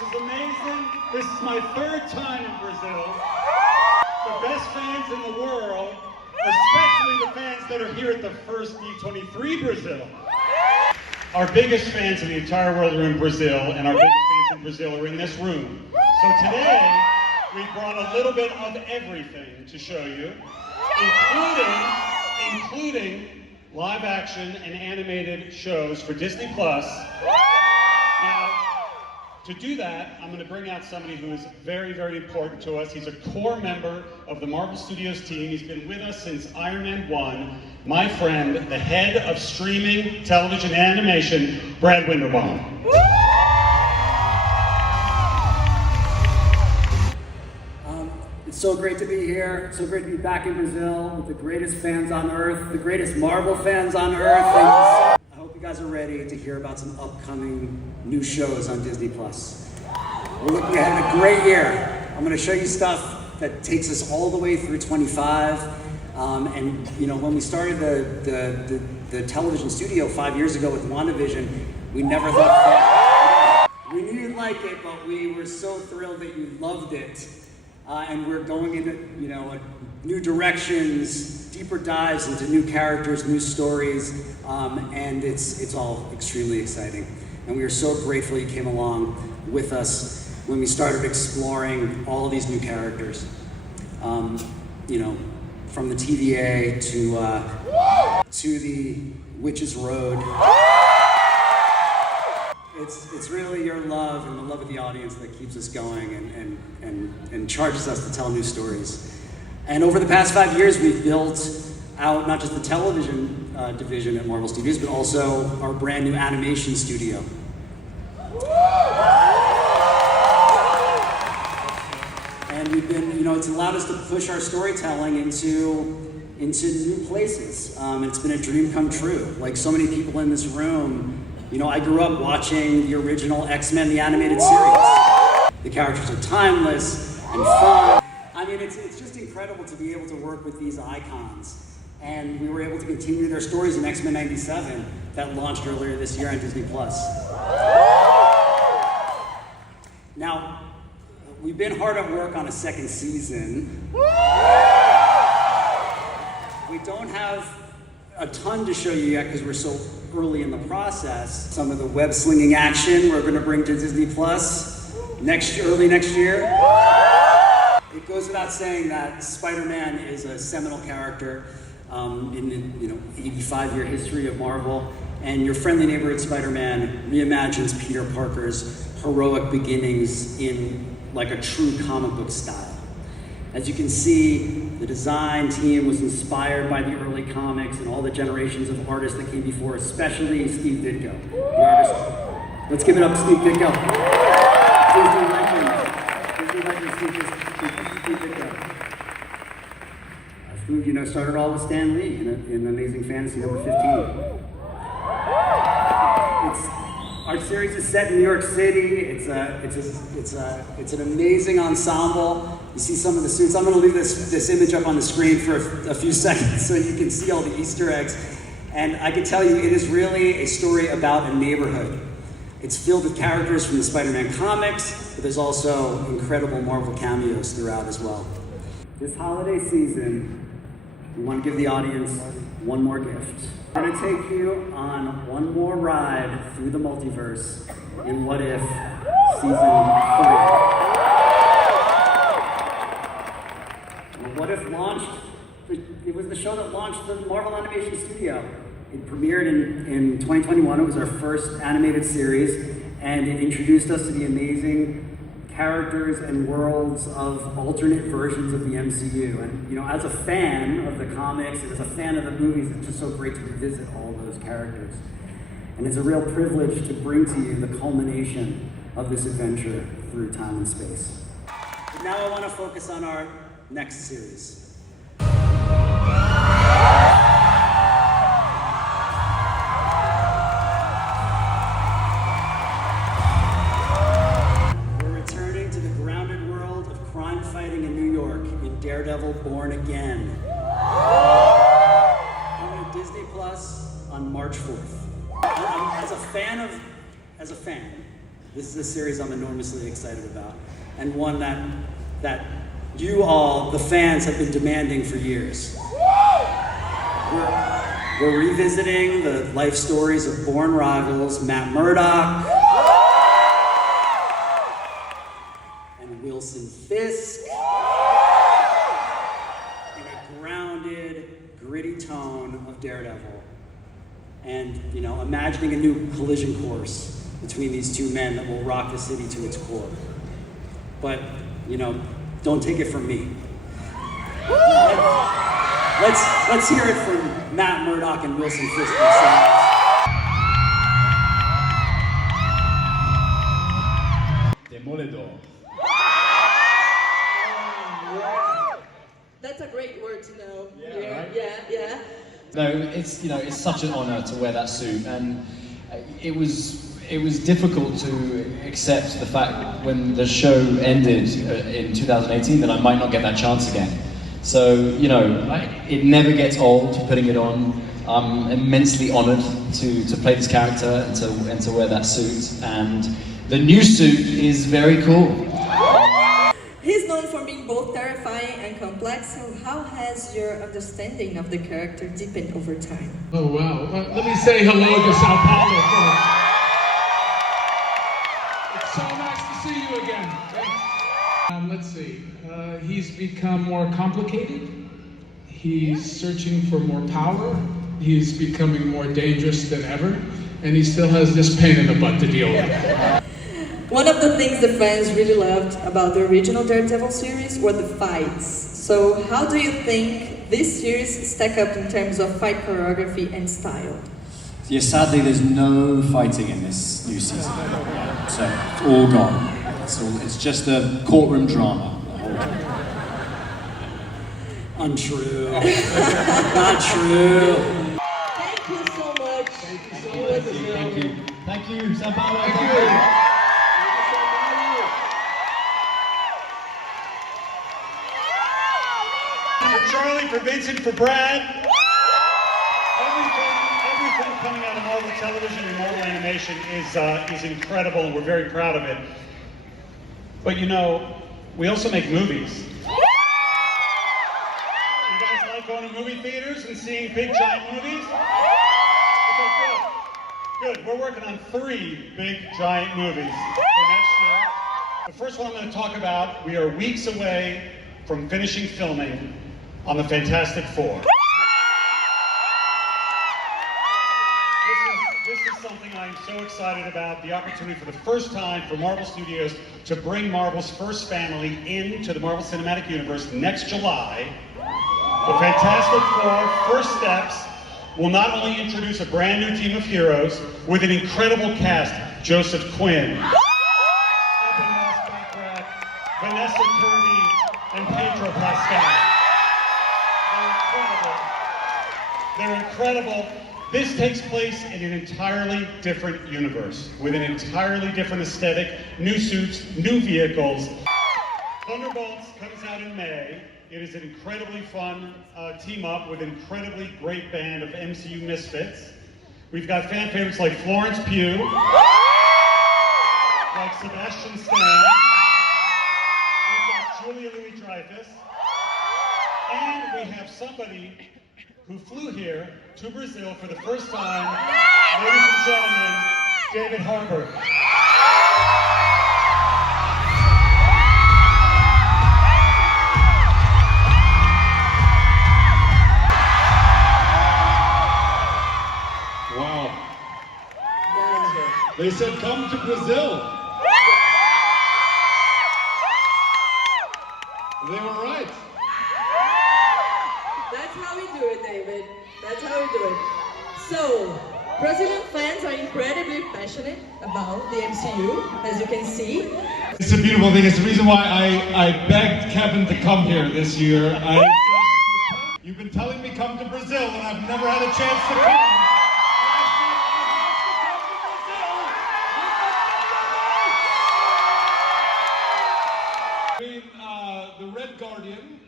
is amazing. This is my third time in Brazil. The best fans in the world, especially the fans that are here at the first D23 Brazil. Our biggest fans in the entire world are in Brazil, and our biggest fans in Brazil are in this room. So today, we brought a little bit of everything to show you, including live action and animated shows for Disney+. Now, to do that, I'm going to bring out somebody who is very, very important to us. He's a core member of the Marvel Studios team. He's been with us since Iron Man 1. My friend, the head of streaming, television, and animation, Brad Winderbaum. It's so great to be here. So great to be back in Brazil with the greatest fans on earth, the greatest Marvel fans on earth. And I hope you guys are ready to hear about some upcoming new shows on Disney+. We're looking ahead at a great year. I'm going to show you stuff that takes us all the way through 25. And you know, when we started the television studio 5 years ago with WandaVision, we never thought that we knew you'd like it, but we were so thrilled that you loved it. And we're going into, you know, new directions, deeper dives into new characters, new stories, and it's all extremely exciting. And we are so grateful you came along with us when we started exploring all of these new characters. You know, from the TVA to the Witch's Road. It's really your love and the love of the audience that keeps us going and charges us to tell new stories. And over the past 5 years, we've built out not just the television division at Marvel Studios, but also our brand new animation studio. And we've been, you know, it's allowed us to push our storytelling into new places. It's been a dream come true. Like so many people in this room, you know, I grew up watching the original X-Men, the animated series. The characters are timeless and fun. I mean, it's just incredible to be able to work with these icons. And we were able to continue their stories in X-Men 97 that launched earlier this year on Disney+. Now, we've been hard at work on a second season. We don't have a ton to show you yet because we're so early in the process. Some of the web-slinging action we're going to bring to Disney Plus early next year. It goes without saying that Spider-Man is a seminal character in the 85-year history of Marvel, and your friendly neighborhood Spider-Man reimagines Peter Parker's heroic beginnings in like a true comic book style. As you can see, the design team was inspired by the early comics and all the generations of artists that came before, especially Steve Ditko, the artist. Let's give it up to Steve Ditko. Disney legend Steve Ditko. Who, you know, started all with Stan Lee in Amazing Fantasy number 15. Our series is set in New York City. It's an amazing ensemble. You see some of the suits. I'm going to leave this image up on the screen for a few seconds so you can see all the Easter eggs. And I can tell you, it is really a story about a neighborhood. It's filled with characters from the Spider-Man comics, but there's also incredible Marvel cameos throughout as well. This holiday season, we want to give the audience one more gift. We're going to take you on one more ride through the multiverse in What If Season 3. What If launched, it was the show that launched the Marvel Animation Studio. It premiered in 2021. It was our first animated series, and it introduced us to the amazing characters and worlds of alternate versions of the MCU. And you know, as a fan of the comics and as a fan of the movies, it's just so great to revisit all those characters. And it's a real privilege to bring to you the culmination of this adventure through time and space. But now I want to focus on our next series. Daredevil Born Again. Coming to Disney Plus on March 4th. As a fan, This is a series I'm enormously excited about, and one that you all, the fans, have been demanding for years. We're revisiting the life stories of born rivals Matt Murdock and Wilson Fisk in a grounded, gritty tone of Daredevil. And, you know, imagining a new collision course between these two men that will rock the city to its core. But, you know, don't take it from me. Let's hear it from Matt Murdock and Wilson Fisk themselves. Demoledor. That's a great word to know. Yeah, right? Yeah. No, it's such an honor to wear that suit, and it was difficult to accept the fact when the show ended in 2018 that I might not get that chance again. So, it never gets old putting it on. I'm immensely honored to play this character and to wear that suit, and the new suit is very cool. He's known for being both terrifying and complex, so how has your understanding of the character deepened over time? Oh, wow. Let me say hello to Sao Paulo first. It's so nice to see you again. Let's see. He's become more complicated. He's searching for more power. He's becoming more dangerous than ever. And he still has this pain in the butt to deal with. One of the things the fans really loved about the original Daredevil series were the fights. So how do you think this series stack up in terms of fight choreography and style? Yeah, sadly there's no fighting in this new season. So it's all gone. It's just a courtroom drama. Untrue. Not true. Thank you so much. Thank you. Thank you, Sao Paulo. Thank you. For Charlie, for Vincent, for Brad. Everything coming out of Marvel Television and Marvel Animation is incredible, and we're very proud of it. But we also make movies. You guys like going to movie theaters and seeing big giant movies? Okay, good. We're working on 3 big giant movies for next year. The first one I'm going to talk about, we are weeks away from finishing filming on the Fantastic Four. This is something I'm so excited about, the opportunity for the first time for Marvel Studios to bring Marvel's first family into the Marvel Cinematic Universe next July. The Fantastic Four, first steps, will not only introduce a brand new team of heroes with an incredible cast, Joseph Quinn, Eben Moss-Backrack, Vanessa Kirby, and Pedro Pascal. They're incredible. This takes place in an entirely different universe, with an entirely different aesthetic, new suits, new vehicles. Thunderbolts comes out in May. It is an incredibly fun team-up with an incredibly great band of MCU misfits. We've got fan favorites like Florence Pugh, like Sebastian Stan, we've got Julia Louis-Dreyfus, and we have somebody who flew here to Brazil for the first time, ladies and gentlemen, David Harbour. Wow. They said come to Brazil. They were right. That's how we do it, David. That's how we do it. So, Brazilian fans are incredibly passionate about the MCU, as you can see. It's a beautiful thing. It's the reason why I begged Kevin to come here this year. You've been telling me come to Brazil, and I've never had a chance to come. The Red Guardian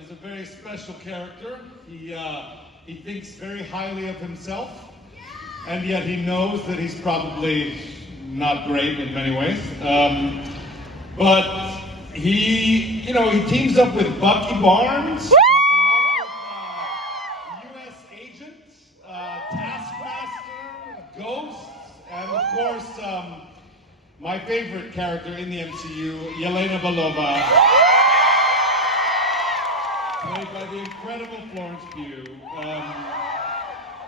is a very special character. He thinks very highly of himself, and yet he knows that he's probably not great in many ways. But he teams up with Bucky Barnes, along with U.S. agents, Taskmaster, Ghost, and of course, my favorite character in the MCU, Yelena Belova, played by the incredible Florence Pugh.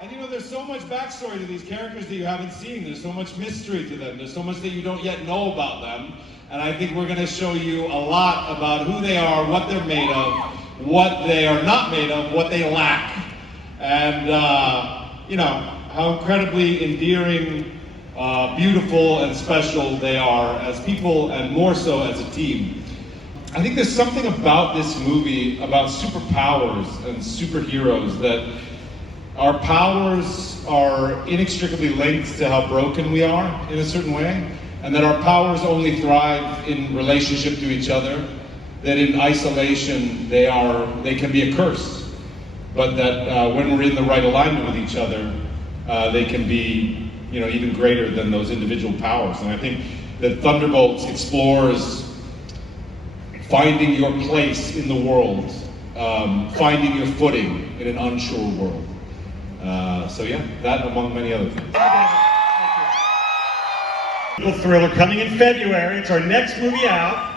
And there's so much backstory to these characters that you haven't seen. There's so much mystery to them. There's so much that you don't yet know about them. And I think we're going to show you a lot about who they are, what they're made of, what they are not made of, what they lack, and how incredibly endearing, beautiful, and special they are as people, and more so as a team. I think there's something about this movie, about superpowers and superheroes, that our powers are inextricably linked to how broken we are in a certain way, and that our powers only thrive in relationship to each other, that in isolation they can be a curse, but that when we're in the right alignment with each other, they can be even greater than those individual powers. And I think that Thunderbolts explores finding your place in the world, finding your footing in an unsure world. That among many other things. Little thriller coming in February. It's our next movie out.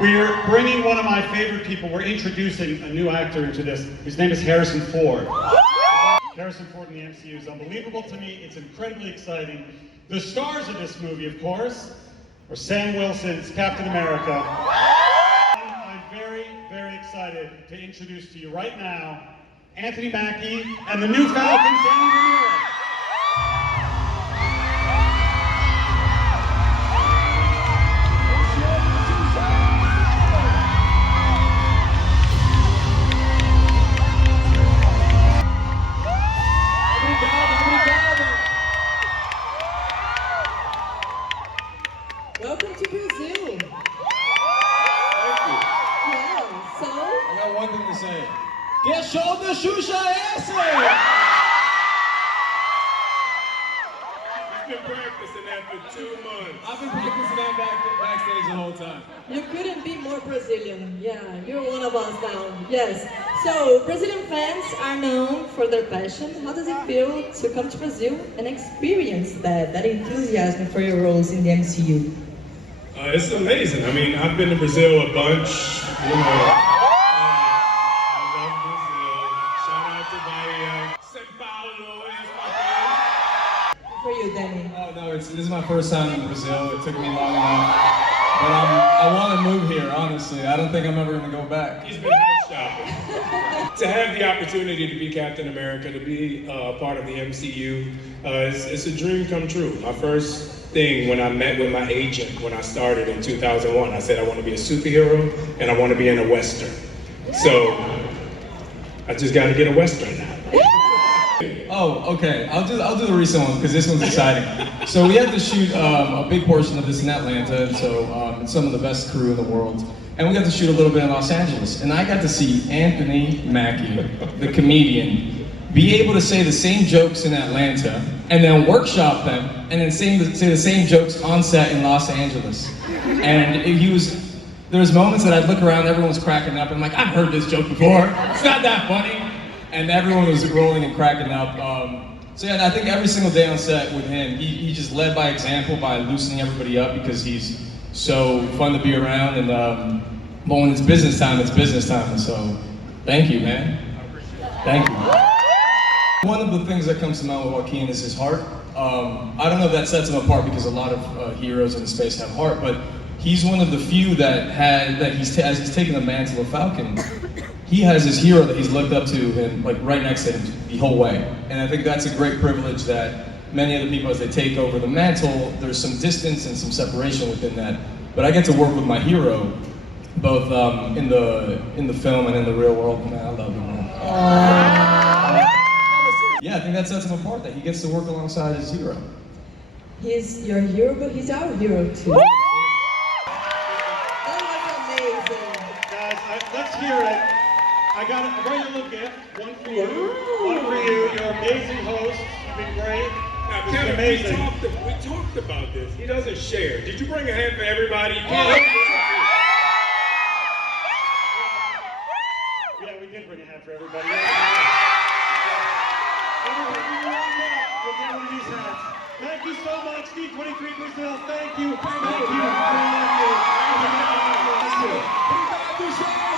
We're bringing one of my favorite people. We're introducing a new actor into this. His name is Harrison Ford. Harrison Ford in the MCU is unbelievable to me. It's incredibly exciting. The stars of this movie, of course, are Sam Wilson's Captain America. I'm very, very excited to introduce to you right now Anthony Mackie and the new Falcon, Ramirez. Welcome to Brazil. Thank you. Yeah, so I got one thing to say. Que show da Xuxa é esse? He's been practicing that for 2 months. I've been practicing that backstage the whole time. you couldn't be more Brazilian. Yeah, you're one of us now. Yes. So Brazilian fans are known for their passion. How does it feel to come to Brazil and experience that enthusiasm for your roles in the MCU? It's amazing. I mean, I've been to Brazil a bunch. For you, Danny. Oh no, this is my first time in Brazil. It took me long enough, but I want to move here. Honestly, I don't think I'm ever going to go back. He's been house shopping. To have the opportunity to be Captain America, to be part of the MCU, it's a dream come true. My first thing when I met with my agent when I started in 2001, I said I want to be a superhero and I want to be in a Western. So I just got to get a Western now. Oh, okay. I'll do the recent one because this one's exciting. So we had to shoot a big portion of this in Atlanta, and so it's some of the best crew in the world. And we got to shoot a little bit in Los Angeles, and I got to see Anthony Mackie, the comedian, be able to say the same jokes in Atlanta, and then workshop them, and then say the same jokes on set in Los Angeles. And there was moments that I'd look around, everyone was cracking up, and I'm like, I've heard this joke before. It's not that funny. And everyone was rolling and cracking up. So yeah, I think every single day on set with him, he just led by example by loosening everybody up because he's so fun to be around. And but when it's business time, it's business time. And so, thank you, man. Thank you. One of the things that comes to mind with Joaquin is his heart. I don't know if that sets him apart because a lot of heroes in space have heart, but he's one of the few as he's taken the mantle of Falcon, he has his hero that he's looked up to and like right next to him the whole way. And I think that's a great privilege that many other people, as they take over the mantle, there's some distance and some separation within that. But I get to work with my hero, both in the film and in the real world. Man, I love him, man. Yeah, I think that sets him apart, that he gets to work alongside his hero. He's your hero, but he's our hero too. That was amazing. Guys, let's hear it. I got you a little gift. One for you. One for you. You're an amazing host. You've been great. Now, This is Kevin, amazing. we talked about this. He doesn't share. Did you bring a hand for everybody? Yeah, we did bring a hat for everybody. Everybody, we'll get one of these hats. Thank you so much, D23 Brazil. Thank you. Thank you. Thank you. Thank you.